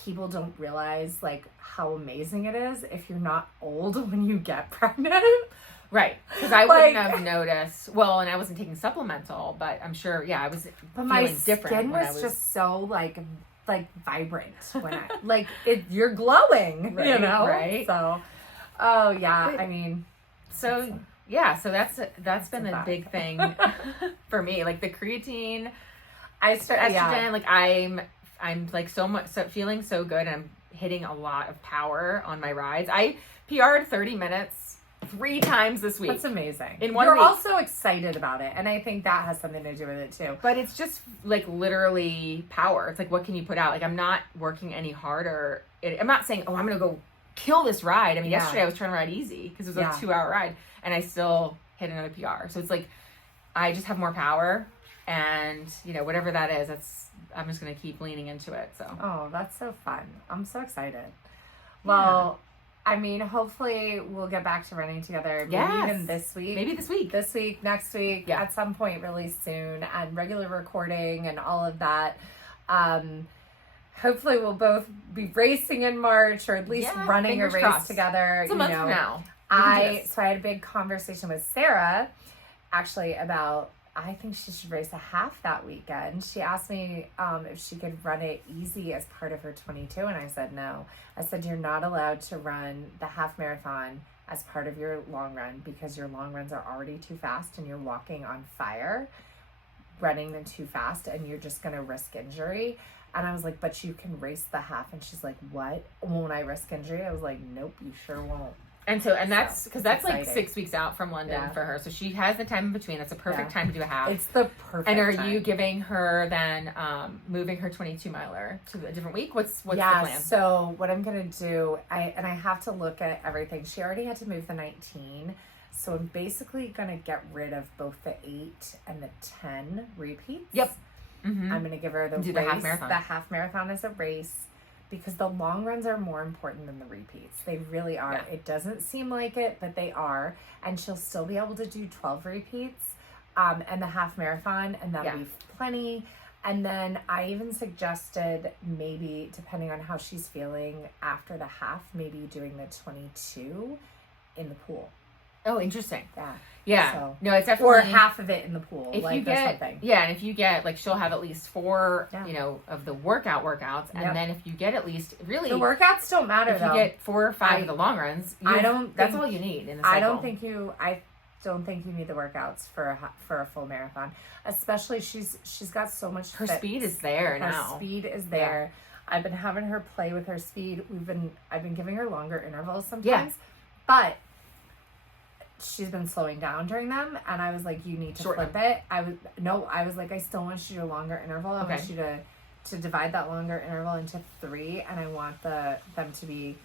people don't realize, like, how amazing it is if you're not old when you get pregnant. Right, because I wouldn't have noticed. Well, and I wasn't taking supplemental, but I'm sure, I was but feeling my different. Skin was just so like vibrant when I you're glowing, right, right? So, I mean, so that's been the big thing for me. Like the creatine, estrogen. Like I'm like feeling so good, and I'm hitting a lot of power on my rides. I PR'd 30 minutes. 3 times this week. That's amazing. In 1 You're week. also excited about it, and I think that has something to do with it too. But it's just like literally power. It's like, what can you put out? Like, I'm not working any harder. I'm not saying, I'm going to go kill this ride. I mean, yesterday I was trying to ride easy because it was a 2-hour ride, and I still hit another PR. So it's like, I just have more power, and whatever that is, I'm just going to keep leaning into it. So. Oh, that's so fun. I'm so excited. Well, I mean, hopefully we'll get back to running together. Maybe even this week. Maybe this week. This week, next week, at some point really soon, and regular recording and all of that. Hopefully we'll both be racing in March, or at least running a race crossed. together. It's a month from now. So I had a big conversation with Sarah, actually, about I think she should race a half that weekend. She asked me if she could run it easy as part of her 22, and I said no. I said, you're not allowed to run the half marathon as part of your long run, because your long runs are already too fast and you're walking on fire, running them too fast, and you're just going to risk injury. And I was like, but you can race the half. And she's like, what? Won't I risk injury? I was like, nope, you sure won't. And that's because that's exciting. Like 6 weeks out from London for her. So she has the time in between. That's a perfect time to do a half. It's the perfect And are time. you giving her then, moving her 22 miler to a different week? What's the plan? So what I'm going to do, I have to look at everything. She already had to move the 19. So I'm basically going to get rid of both the 8 and the 10 repeats. Yep. Mm-hmm. I'm going to give her the half marathon. The half marathon is a race, because the long runs are more important than the repeats. They really are. Yeah. It doesn't seem like it, but they are. And she'll still be able to do 12 repeats and the half marathon, and that'll be plenty. And then I even suggested maybe, depending on how she's feeling after the half, maybe doing the 22 in the pool. Oh, interesting. Yeah. Yeah. So, no, it's definitely. Or half of it in the pool. If you get, and if you get, like, she'll have at least 4, of the workouts. And then if you get at least, really. The workouts don't matter, if you get 4 or 5 of the long runs, that's all you need in the cycle. I don't think don't think you need the workouts for a full marathon. Especially she's got so much. Her speed is there now. Her speed is there. Yeah. I've been having her play with her speed. I've been giving her longer intervals sometimes, but she's been slowing down during them, and I was like, you need to flip it. I was like, I still want you to do a longer interval. I want you to divide that longer interval into 3, and I want them to be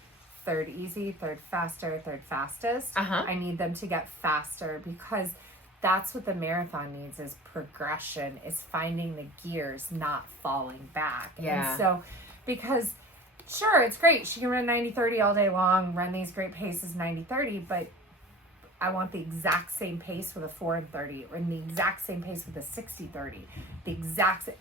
third easy, third faster, third fastest. I need them to get faster, because that's what the marathon needs, is progression, is finding the gears, not falling back. Yeah. And so, because sure, it's great, she can run 90-30 all day long, run these great paces 90-30, but I want the exact same pace with a 4 and 30, or the exact same pace with a 60-30.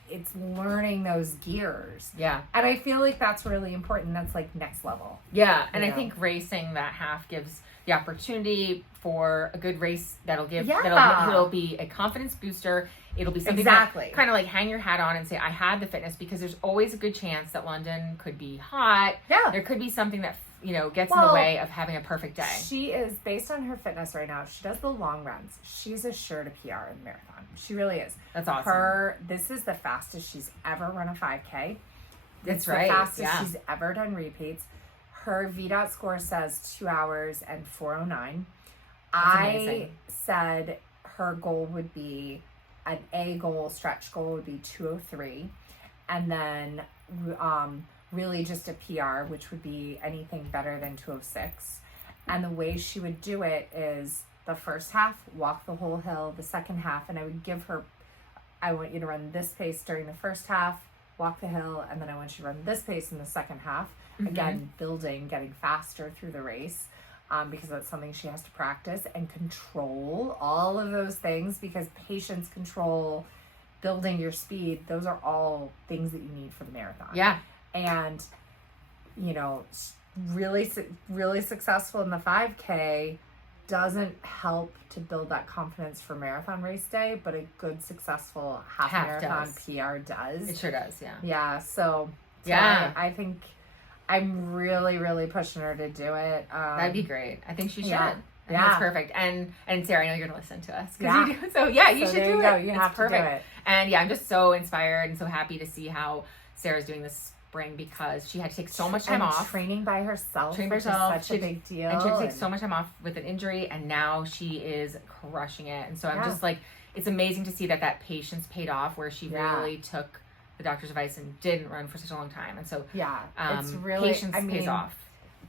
It's learning those gears. Yeah. And I feel like that's really important. That's like next level. Yeah. And I think racing that half gives the opportunity for a good race that'll be a confidence booster. It'll be something that kind of like hang your hat on and say, I had the fitness, because there's always a good chance that London could be hot. Yeah. There could be something that gets in the way of having a perfect day. She is, based on her fitness right now, she does the long runs. She's assured a PR in the marathon. She really is. That's awesome. This is the fastest she's ever run a 5K. That's right. The fastest she's ever done repeats. Her VDOT score says 2 hours and 4:09. I said her goal would be, an A goal, stretch goal would be 2:03. And then, really just a PR, which would be anything better than 2:06. And the way she would do it is the first half, walk the whole hill, the second half, and I would give her, I want you to run this pace during the first half, walk the hill, and then I want you to run this pace in the second half. Again, building, getting faster through the race, because that's something she has to practice and control, all of those things, because patience, control, building your speed, those are all things that you need for the marathon. Yeah. And, really, really successful in the 5K doesn't help to build that confidence for marathon race day, but a good, successful half marathon PR does. It sure does, yeah. Yeah, so I think I'm really, really pushing her to do it. That'd be great. I think she should. Yeah. That's perfect. And Sarah, I know you're going to listen to us. You do. So, you should do it. You have to do it. And, I'm just so inspired and so happy to see how Sarah's doing this spring, because she had to take so much time off. Training by herself, which is such a big deal. And she had to take so much time off with an injury, and now she is crushing it. And so I'm just like, it's amazing to see that patience paid off, where she really took the doctor's advice and didn't run for such a long time. And so it's really, patience pays off.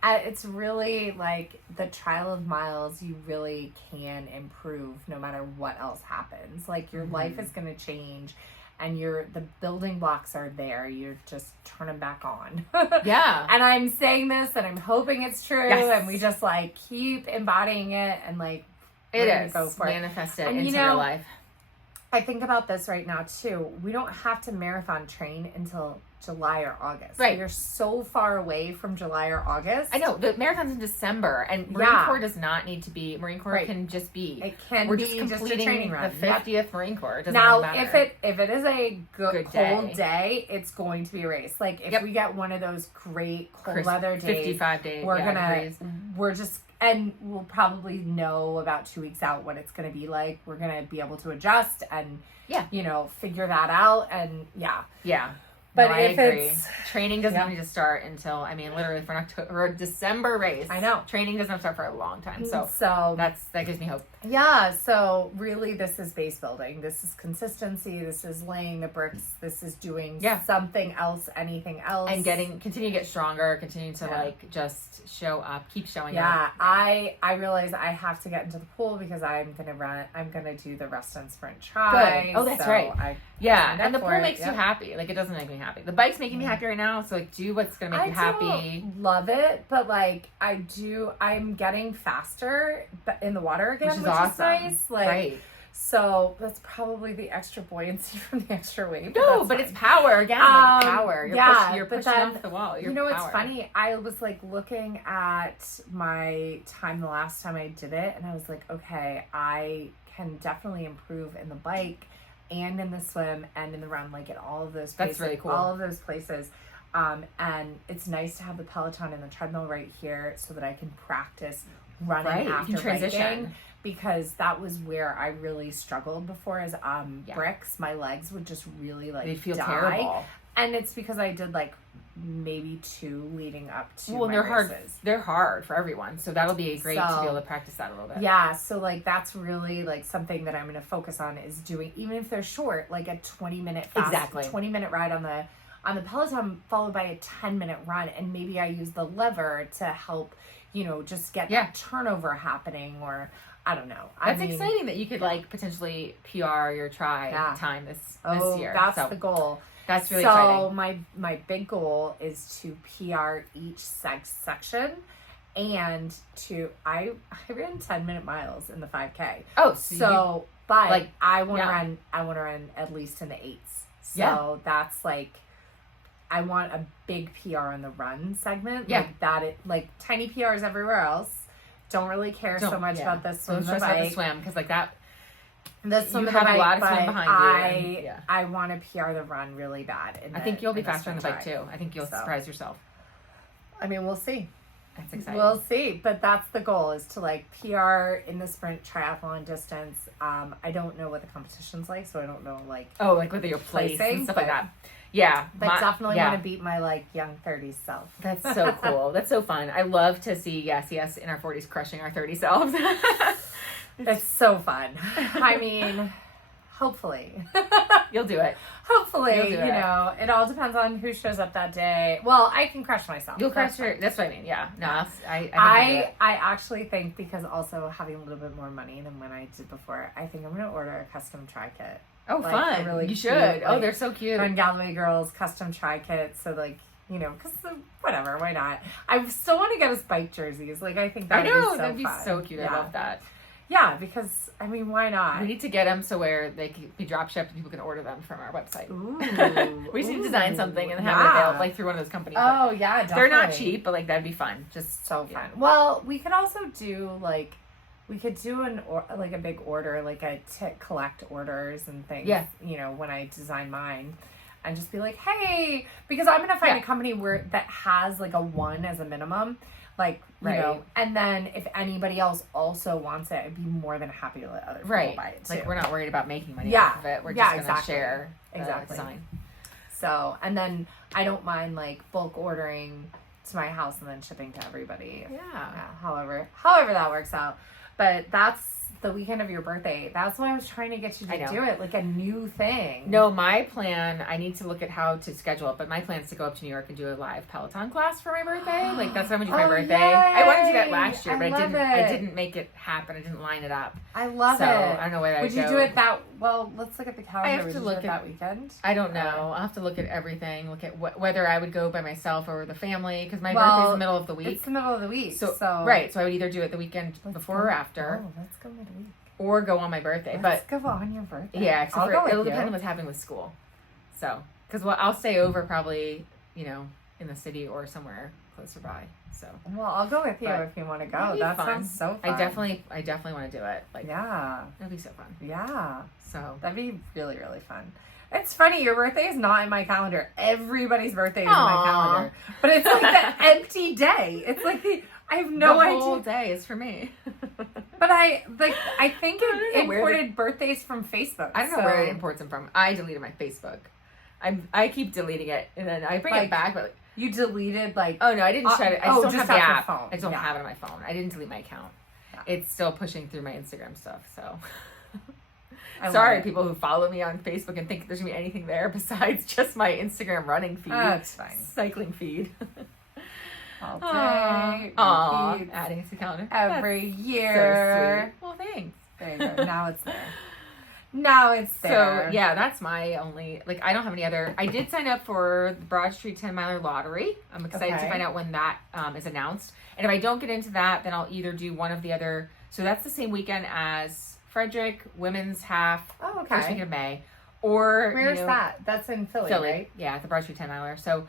It's really like the trial of miles. You really can improve no matter what else happens. Like your life is going to change, and the building blocks are there. You're just turn them back on. Yeah. And I'm saying this, and I'm hoping it's true. Yes. And we just like keep embodying it, and like it is go for manifest it and, into your life. I think about this right now too. We don't have to marathon train until July or August. Right. You're so far away from July or August. I know. The marathon's in December, and Marine Corps does not need to be. Marine Corps can just be. It can We're be just completing a training run. The 50th Marine Corps. It doesn't now, matter. if it is a good cold day. day, it's going to be a race. Like if we get one of those great cold weather days, 55 days, and we'll probably know about 2 weeks out what it's going to be like. We're going to be able to adjust and figure that out, and But I agree. Training doesn't need to start until, literally for an October or December race. I know. Training doesn't start for a long time. So that gives me hope. Yeah. So really this is base building. This is consistency. This is laying the bricks. This is doing something else, anything else. And continue to get stronger, continue to just show up, keep showing up. Yeah. I realize I have to get into the pool because I'm going to do the rest and sprint try. Good. Oh, that's right. And the pool makes you happy. Like it doesn't make me happy. The bike's making me happy right now, so do what's gonna make you happy. Love it, but I'm getting faster in the water again, which is awesome. Nice. Right. So that's probably the extra buoyancy from the extra weight. No, but it's power again. Power. You're pushing off the wall. It's funny. I was looking at my time the last time I did it, and I was like, okay, I can definitely improve in the bike and in the swim and in the run, at all of those places. That's really cool. All of those places. And it's nice to have the Peloton and the treadmill right here so that I can practice running after transition. biking, because that was where I really struggled before is bricks. My legs would just really like they'd feel die. terrible. And it's because I did like maybe 2 leading up to my they're races. hard. They're hard for everyone, so that'll be great to be able to practice that a little bit. Yeah, so like that's really like something that I'm going to focus on is doing, even if they're short, like a 20-minute fast, 20-minute ride on the Peloton followed by a 10-minute run, and maybe I use the lever to help, just get that turnover happening, or I don't know. That's exciting that you could like potentially PR your time this year. That's the goal. That's really exciting. So my big goal is to PR each section, and I ran 10-minute miles in the 5K. Oh, but I want to run at least in the 8s. So that's like, I want a big PR in the run segment. Like tiny PRs everywhere else. Don't really care so much about the swim. Don't stress about the swim, because like that. You have a lot of swim behind you. I want to PR the run really bad. I think you'll be faster on the bike too. I think you'll surprise yourself. I mean, we'll see. That's exciting. We'll see, but that's the goal, is to like PR in the sprint triathlon distance. I don't know what the competition's like, so I don't know like whether you're placing and stuff like that. Yeah, but definitely want to beat my like young 30s self. That's so cool. That's so fun. I love to see yes in our 40s crushing our 30 selves. It's so fun. I mean, hopefully. You'll do it. Hopefully, it all depends on who shows up that day. Well, I can crush myself. You'll crush that's what I mean. Yeah. No, I actually think, because also having a little bit more money than when I did before, I think I'm going to order a custom tri-kit. Oh, like, fun. Really you should. They're so cute. Run Galloway Girls custom tri-kit. So like, because whatever, why not? I still want to get us bike jerseys. Like, I think that'd be so cute. I love that. Yeah, because, I mean, why not? We need to get them so where they can be drop shipped and people can order them from our website. Ooh. We just need to design something and have it available, like through one of those companies. Oh, yeah, definitely. They're not cheap, but like that'd be fun. Just so fun. Well, we could also do like, a big order, like a collect orders and things. Yeah. When I design mine. And just be like, hey, because I'm going to find a company that has like a 1 as a minimum. Like, and then if anybody else also wants it, I'd be more than happy to let other people buy it too. Like, we're not worried about making money off of it. We're just going to share the design. So, and then I don't mind like bulk ordering to my house and then shipping to everybody. Yeah. However that works out. But that's the weekend of your birthday. That's why I was trying to get you to do it, like a new thing. No, my plan, I need to look at how to schedule it, but my plan is to go up to New York and do a live Peloton class for my birthday. Like, that's what I'm going to do for my birthday. Yay. I wanted to do that last year, but I didn't make it happen. I didn't line it up. I love it. I don't know where that would you do it let's look at the calendar. I have to look at that weekend. I don't know. I'll have to look at everything, look at whether I would go by myself or the family, because my birthday's in the middle of the week. It's the middle of the week. So I would either do it the weekend before or after. Oh, let's go midweek. Or go on my birthday. Let's go on your birthday. Yeah, it'll depend on what's happening with school. So, because I'll stay over probably, in the city or somewhere closer by. So. Well, I'll go with you if you want to go. That sounds so fun. I definitely want to do it. Like, yeah, it'll be so fun. Yeah. So that'd be really, really fun. It's funny, your birthday is not in my calendar. Everybody's birthday is in my calendar. But it's like the empty day. It's like I have no idea. The whole day is for me. But I think it imported birthdays from Facebook. I don't know where it imports them from. I deleted my Facebook. I keep deleting it, and then I bring it back, but you deleted oh no, I didn't shut it. I still have the app. Phone. I just don't have it on my phone. I didn't delete my account. Yeah. It's still pushing through my Instagram stuff, so sorry people who follow me on Facebook and think there's gonna be anything there besides just my Instagram running feed. That's fine. Cycling feed. All day. Adding it to the calendar. Every year. So sweet. Well, thanks. There you go. Now it's there. Now it's there. So, yeah, that's my only, I don't have any other. I did sign up for the Broad Street 10 Miler Lottery. I'm excited to find out when that is announced. And if I don't get into that, then I'll either do one of the other. So that's the same weekend as Frederick, Women's Half, first weekend of May. Or, where's that? That's in Philly, right? Yeah, at the Broad Street 10 Miler. So,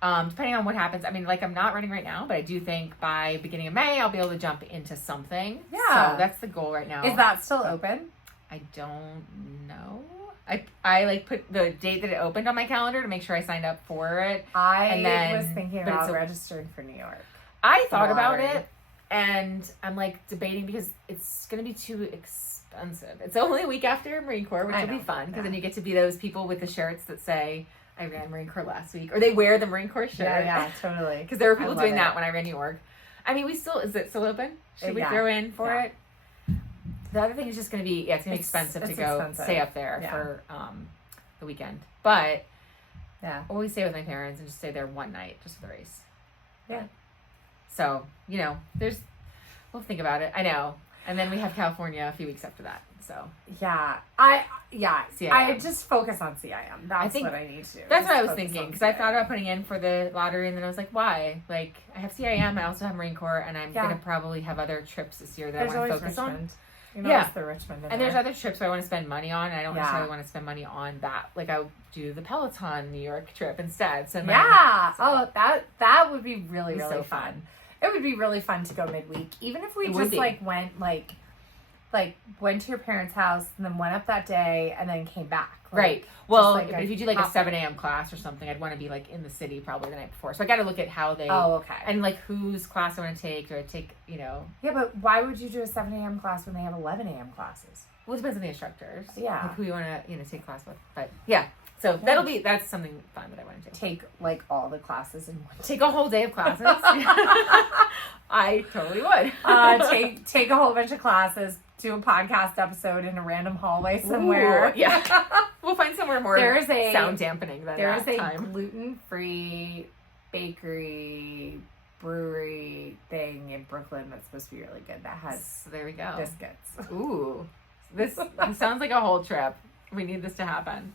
depending on what happens, I mean, I'm not running right now, but I do think by beginning of May, I'll be able to jump into something. Yeah. So that's the goal right now. Is that still open? I don't know. I put the date that it opened on my calendar to make sure I signed up for it. I was thinking about registering for New York. I thought about it. And I'm like debating because it's going to be too expensive. It's only a week after Marine Corps, which will be fun because then you get to be those people with the shirts that say, I ran Marine Corps last week, or they wear the Marine Corps shirt. Yeah, totally. Because there were people doing that when I ran New York. I mean, is it still open? Should we throw in for it? The other thing is just going to be, it's going to be expensive to go stay up there for the weekend. But I'll always stay with my parents and just stay there one night just for the race. Yeah. So, we'll think about it. I know. And then we have California a few weeks after that. So I CIM. just focus on CIM. That's what I need to do. That's what I was thinking, because I thought about putting in for the lottery, and then I was like, why? Like, I have CIM, I also have Marine Corps, and I'm going to probably have other trips this year that I want to focus on. The Richmond. And there's other trips I want to spend money on, and I don't necessarily want to spend money on that. Like, I'll do the Peloton New York trip instead. So that would be really, really so fun. It would be really fun to go midweek, even if we just went to your parents' house and then went up that day and then came back. Right. Well, if you do like a 7 a.m. class or something, I'd want to be like in the city probably the night before. So I got to look at how they. Oh, okay. And like whose class I want to take. Do I take, Yeah, but why would you do a 7 a.m. class when they have 11 a.m. classes? Well, it depends on the instructors. Yeah. Like who you want to, take class with. But yeah. So that's something fun that I want to do. Take like all the classes in one day. Take a whole day of classes. I totally would. Take a whole bunch of classes. Do a podcast episode in a random hallway somewhere. Ooh, yeah. We'll find somewhere more sound dampening than there is a time. gluten-free bakery brewery thing in Brooklyn that's supposed to be really good that has so there we go. biscuits. Ooh. This sounds like a whole trip. We need this to happen.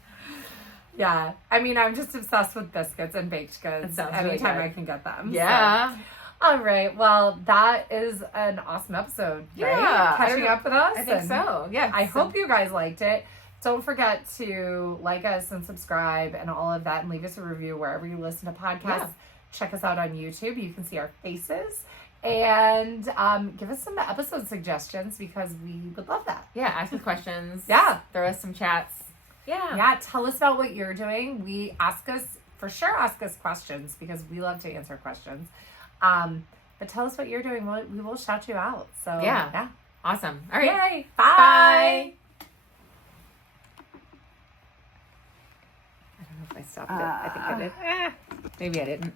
Yeah. I mean, I'm just obsessed with biscuits and baked goods anytime I can get them. Yeah. So. All right. Well, that is an awesome episode, right? Yeah. Catching up with us. I think so. Yeah. I hope you guys liked it. Don't forget to like us and subscribe and all of that and leave us a review wherever you listen to podcasts. Yeah. Check us out on YouTube. You can see our faces. And give us some episode suggestions because we would love that. Yeah. Ask us questions. Yeah. Throw us some chats. Yeah. Yeah. Tell us about what you're doing. Ask us questions because we love to answer questions. But tell us what you're doing. We will shout you out. So yeah. Awesome. All right. Yay. Bye. I don't know if I stopped it. I think I did. Maybe I didn't.